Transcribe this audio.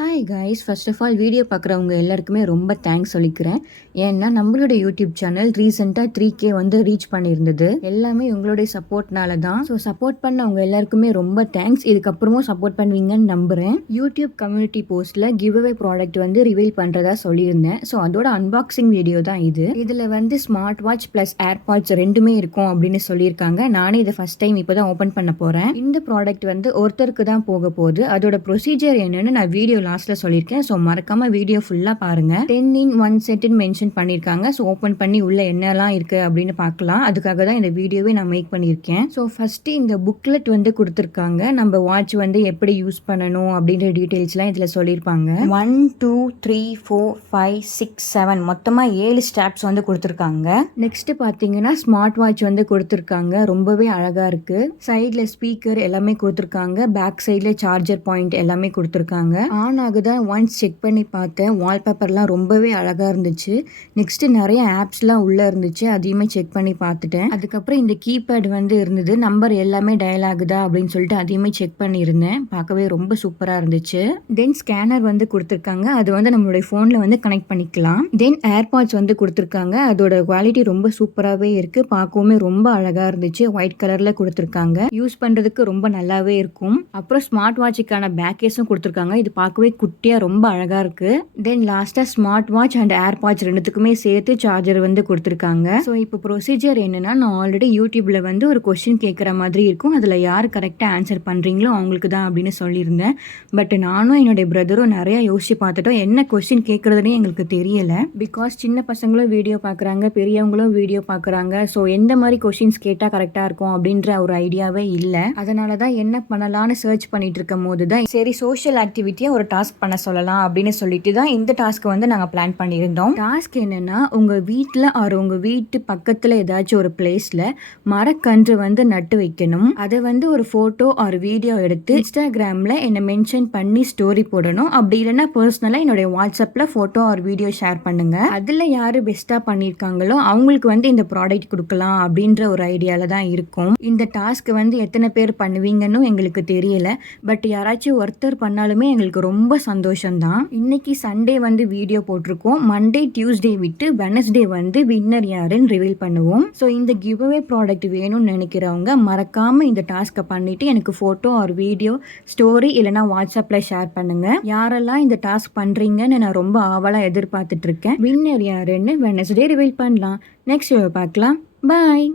Hi guys, first of all video பார்க்குறவங்க எல்லாருக்குமே ரொம்ப தேங்க்ஸ் சொல்லிக்கிறேன். ஏன்னா நம்மளோட யூடியூப் சேனல் ரீசெண்டாக 3K வந்து ரீச் பண்ணியிருந்தது. எல்லாமே உங்களுடைய சப்போர்ட்னால தான். ஸோ சப்போர்ட் பண்ணவங்க எல்லாருக்குமே ரொம்ப தேங்க்ஸ். இதுக்கப்புறமும் சப்போர்ட் பண்ணுவீங்கன்னு நம்புகிறேன். யூடியூப் கம்யூனிட்டி போஸ்ட்டில் கிவ் அவே ப்ராடக்ட் வந்து ரிவீல் பண்ணுறதா சொல்லியிருந்தேன். ஸோ அதோட அன்பாக்சிங் வீடியோ தான் இது. இதில் வந்து ஸ்மார்ட் வாட்ச் ப்ளஸ் ஏர்பாட்ஸ் ரெண்டுமே இருக்கும் அப்படின்னு சொல்லியிருக்காங்க. நானே இதை ஃபர்ஸ்ட் டைம் இப்போ தான் ஓப்பன் பண்ண போகிறேன். இந்த ப்ராடக்ட் வந்து ஒருத்தருக்கு தான் போக போகுது. அதோட ப்ரொசீஜர் என்னன்னு நான் வீடியோ லாஸ்ட்ல சொல்லியிருக்கேன். ஸோ மறக்காம வீடியோ ஃபுல்லா பாருங்க. 10 in 1 set மென்ஷன் பண்ணியிருக்காங்க. ஸோ ஓப்பன் பண்ணி உள்ள என்னெல்லாம் இருக்கு அப்படின்னு பார்க்கலாம். அதுக்காக தான் இந்த வீடியோவே நான் மேக் பண்ணியிருக்கேன். ஸோ ஃபர்ஸ்ட் இந்த புக்லெட் வந்து கொடுத்துருக்காங்க. நம்ம வாட்ச் வந்து எப்படி யூஸ் பண்ணணும் அப்படின்ற டீட்டெயில்ஸ்லாம் இதில் சொல்லியிருப்பாங்க. 1 2 3 4 5 6 7 மொத்தமாக 7 ஸ்டாப்ஸ் வந்து கொடுத்துருக்காங்க. நெக்ஸ்ட் பார்த்தீங்கன்னா ஸ்மார்ட் வாட்ச் வந்து கொடுத்துருக்காங்க. ரொம்பவே அழகா இருக்கு. சைடில் ஸ்பீக்கர் எல்லாமே கொடுத்துருக்காங்க. பேக் சைடில் சார்ஜர் பாயிண்ட் எல்லாமே கொடுத்துருக்காங்க. ஆன் ஆகுதா ஒன்ஸ் செக் பண்ணி பார்த்தேன். வால்பேப்பர்லாம் ரொம்பவே அழகாக இருந்துச்சு. நெக்ஸ்ட் நிறைய ஆப்ஸ்லாம் உள்ளே இருந்துச்சு. அதையுமே செக் பண்ணி பார்த்துட்டேன். அதுக்கப்புறம் இந்த கீபேட் வந்து இருந்தது. நம்பர் எல்லாமே டயல் ஆகுதா அப்படின்னு சொல்லிட்டு அதையுமே செக் பண்ணியிருந்தேன். பார்க்கவே ரொம்ப சூப்பராக இருந்துச்சு. தென் ஸ்கேனர் வந்து கொடுத்துருக்காங்க. அது வந்து நம்மளுடைய ஃபோனில் வந்து கனெக்ட் பண்ணிக்கலாம். தென் ஏர்பாட்ஸ் வந்து கொடுத்துருக்காங்க. அதோட குவாலிட்டி ரொம்ப சூப்பராகவே இருக்குது. பார்க்கவுமே ரொம்ப அழகாக இருந்துச்சு. ஒயிட் கலரில் கொடுத்துருக்காங்க. யூஸ் பண்ணுறதுக்கு ரொம்ப நல்லாவே இருக்கும். அப்புறம் ஸ்மார்ட் வாட்சுக்கான பேக்கேஸும் கொடுத்துருக்காங்க. இது பார்க்கவே குட்டியா ரொம்ப அழகா இருக்கு. தென் லாஸ்டா ஸ்மார்ட் வாட்ச் அண்ட் ஏர்பாட்ச் ரெண்டுத்துக்குமே சேர்த்து சார்ஜர் வந்து கொடுத்துருக்காங்க. ஸோ இப்போ ப்ரொசீஜர் என்னன்னா, நான் ஆல்ரெடி யூடியூப்ல வந்து ஒரு கொஸ்டின் கேட்குற மாதிரி இருக்கும். அதில் யார் கரெக்டாக ஆன்சர் பண்ணுறீங்களோ அவங்களுக்கு தான் அப்படின்னு சொல்லியிருந்தேன். பட் நானும் என்னுடைய பிரதரும் நிறைய யோசிச்சு பார்த்துட்டோம். என்ன கொஸ்டின் கேட்குறதுனே எங்களுக்கு தெரியல. பிகாஸ் சின்ன பசங்களும் வீடியோ பார்க்குறாங்க, பெரியவங்களும் வீடியோ பார்க்குறாங்க. ஸோ எந்த மாதிரி கொஸ்டின்ஸ் கேட்டால் கரெக்டாக இருக்கும் அப்படின்ற ஒரு ஐடியாவே இல்லை. அதனால தான் என்ன பண்ணலான்னு சர்ச் பண்ணிட்டு இருக்கும் போது தான் சரி சோஷியல் ஆக்டிவிட்டியை ஒரு டாஸ்க் பண்ண சொல்லலாம் அப்படின்னு சொல்லிட்டு தான் இந்த டாஸ்க்கை வந்து நாங்கள் பிளான் பண்ணியிருந்தோம். டாஸ்க் என்னன்னா, உங்கள் வீட்டில் ஆர் உங்கள் வீட்டு பக்கத்தில் ஏதாச்சும் ஒரு பிளேஸில் மரக்கன்று வந்து நட்டு வைக்கணும். அதை வந்து ஒரு ஃபோட்டோ ஆர் வீடியோ எடுத்து இன்ஸ்டாகிராமில் என்னை மென்ஷன் பண்ணி ஸ்டோரி போடணும். அப்படி இல்லைன்னா பர்சனலாக என்னுடைய வாட்ஸ்அப்பில் ஃபோட்டோ ஆர் வீடியோ ஷேர் பண்ணுங்க. அதில் யார் பெஸ்ட்டாக பண்ணியிருக்காங்களோ அவங்களுக்கு வந்து இந்த ப்ராடக்ட் கொடுக்கலாம் அப்படின்ற ஒரு ஐடியாவில் தான் இருக்கும். இந்த டாஸ்க் வந்து எத்தனை பேர் பண்ணுவீங்கன்னு எங்களுக்கு தெரியல. பட் யாராச்சும் ஒருத்தர் பண்ணாலுமே எங்களுக்கு ரொம்ப சந்தோஷம்தான். இன்னைக்கு சண்டே வந்து வீடியோ போட்டிருக்கோம். மண்டே டியூஸ்டே விட்டு வெனஸ்டே வந்து வின்னர் யாருன்னு ரிவீல் பண்ணுவோம். ஸோ இந்த கிவ் அவே ப்ராடக்ட் வேணும்னு நினைக்கிறவங்க மறக்காம இந்த டாஸ்க்கை பண்ணிட்டு எனக்கு ஃபோட்டோ ஆர் வீடியோ ஸ்டோரி இல்லைனா வாட்ஸ்அப்பில் ஷேர் பண்ணுங்க. யாரெல்லாம் இந்த டாஸ்க் பண்றீங்கன்னு நான் ரொம்ப ஆவலாக எதிர்பார்த்துட்டு இருக்கேன். வின்னர் யாருன்னு வெனஸ்டே ரிவீல் பண்ணலாம். நெக்ஸ்ட் பார்க்கலாம். பாய்.